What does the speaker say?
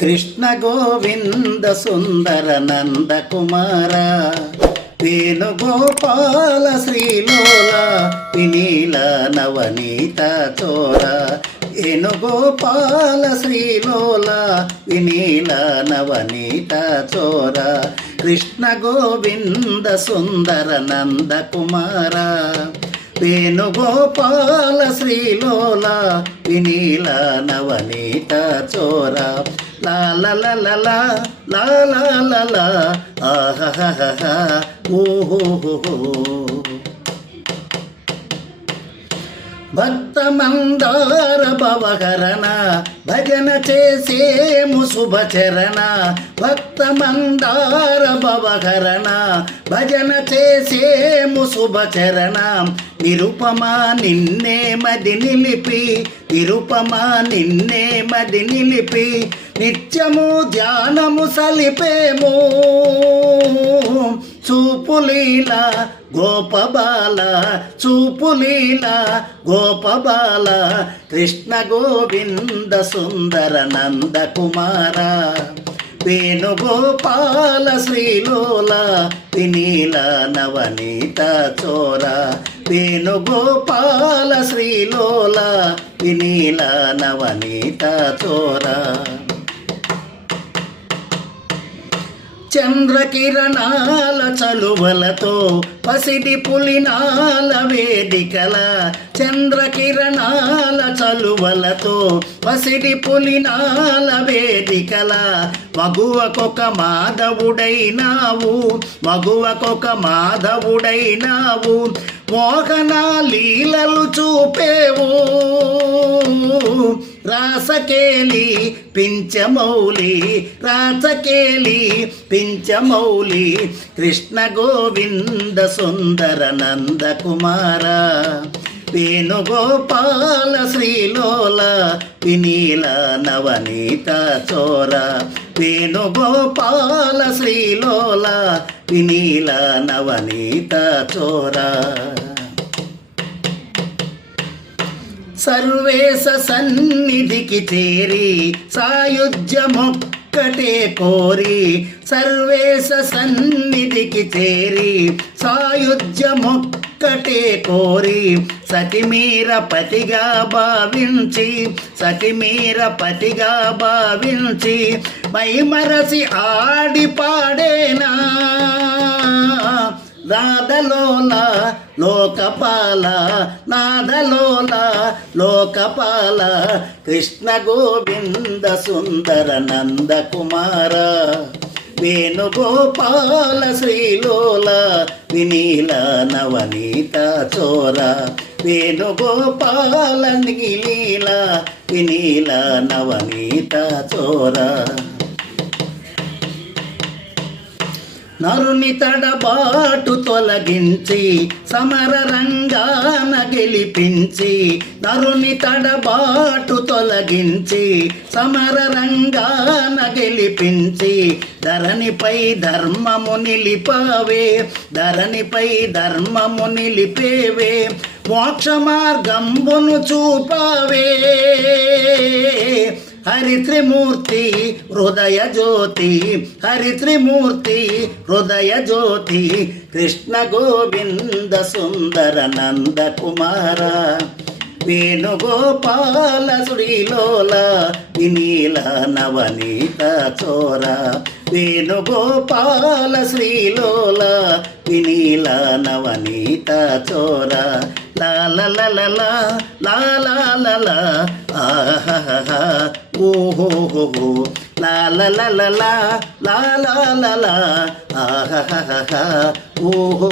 కృష్ణ గోవింద సుందర నంద కుమార వేణుగోపాల శ్రీలోల వినీల నవనీత చోర వేణుగోపాల శ్రీలోల వినీల నవనీత చోర కృష్ణ గోవింద సుందర నంద కుమార వేణుగోపాల శ్రీలోల వినీల నవనీత చోర లా లా లా లా లా లా లా లా లా ఆహా ఓహో భక్త మందార భవహరణ భజన చేసేము శుభచరణ భక్త మందార భవహరణ భజన చేసేము శుభచరణ నిరుపమా నిన్నే మది నిలిపి నిరుపమా నిన్నే మది నిలిపి నిత్యము ధ్యానము సలిపేము చూపులీల గోపబాల చూపులీల గోపబాల కృష్ణ గోవింద సుందర నంద కుమార వేణుగోపాల శ్రీలోల వినీల నవనీత చోర వేణుగోపాల శ్రీలోల వినీల నవనీత చోర చంద్రకిరణాల చలువలతో పసిడి పులినాల వేదికల చంద్రకిరణాల చలువలతో పసిడి పులినాల వేదికల మగువకొక మాధవుడైనావు మగువకొక మాధవుడైనావు మోహన లీలలు చూపేవు రాసకేలి పించమౌలి రాసకేలి పించమౌలి కృష్ణ గోవింద సుందర నంద కుమార వేణుగోపాల శ్రీలోల వినీల నవనీత చోర వేణుగోపాల శ్రీలోల వినీల నవనీత చోర సర్వేశ సన్నిధికి చేరి సాయుధ్యమొక్కటే కోరి సర్వేశ సన్నిధికి చేరి సాయుధ్యమొక్కటే కోరి సతిమీర పతిగా భావించి సతిమీర పతిగా భావించి మైమరసి ఆడి పాడేనా నాదలోల లోకపాల నాదలోల లోకపాల కృష్ణ గోవింద సుందర నంద కుమార వేణుగోపాల శ్రీలోల వినీల నవనీత చోర వేణుగోపాల నీలీల వినీల నవనీత చోర నరుని తడబాటు తొలగించి సమర రంగాన గెలిపించి నరుని తడబాటు తొలగించి సమర రంగాన గెలిపించి ధరణిపై ధర్మము నిలిపావే ధరణిపై ధర్మము నిలిపేవే మోక్ష మార్గంబును చూపావే హరి త్రిమూర్తి హృదయ జ్యోతి హరి త్రిమూర్తి హృదయ జ్యోతి కృష్ణ గోవింద సుందర నంద కుమార వేణుగోపాల శ్రీలోల వినీల నవనీత చోర వేణుగోపాల శ్రీలోల వినీల నవనీత చోర లా లా లా లా లా లా లా లా ఆహా ఓహో లా లా లా లా లా లా లా లా ఆహా ఓహో